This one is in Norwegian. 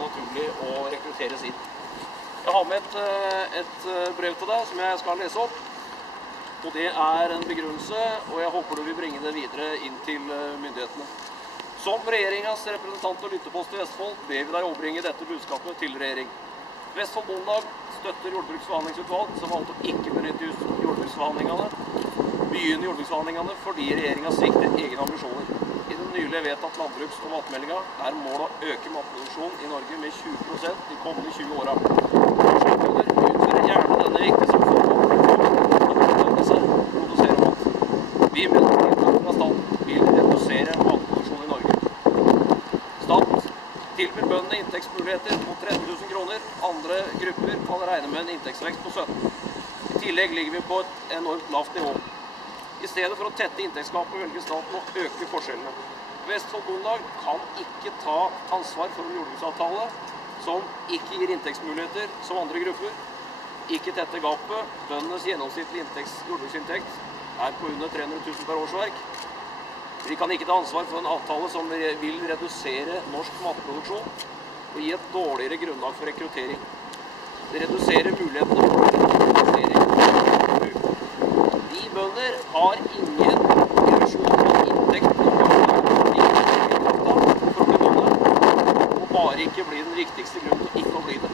naturlig å rekrutteres inn. Jeg har med et brev til deg som jeg skal lese opp, og det er en begrunnelse, og jeg håper du vil bringe det videre inn til myndighetene. Som regjeringens representant og lyttepost i Vestfold ber vi deg overbringe dette budskapet til regjering. Vestfold Bondelag støtter jordbruksforhandlingsutvalg som valgte å ikke benytte begynne jordbruksforhandlingene fordi regjeringen svikter egne ambisjoner. I den nylig vedtatt landbruks- og matmeldingen er målet å øke matproduksjonen i Norge med 20% de kommende 20 årene. Norske bønder utfører gjerne denne viktige samfunnsmålen å produsere mat. Vi mener tiltak fra staten vil redusere matproduksjonen i Norge. Staten tilbyr bøndene inntektsmuligheter på 30 000 kroner. Andre grupper kan regne med en inntektsvekst på 17. I tillegg ligger vi på et enormt lavt nivå. I stedet for å tette inntektsgapet velger staten å øke forskjellene. Vestfold Bondelag kan ikke ta ansvar for en jordbruksavtale som ikke gir inntektsmuligheter som andre grupper, ikke tette gapet. Bøndenes gjennomsnittlige jordbruksinntekt er på under 300 000 per årsverk. Vi kan ikke ta ansvar for en avtale som vil redusere norsk matproduksjon og gi et dårligere grunnlag for rekruttering. Det reduserer mulighetene for rekruttering. Vi bønder har ingen illusjon om inntekt for å bli bønder, og bare ikke bli den viktigste grunnen til ikke å bli det.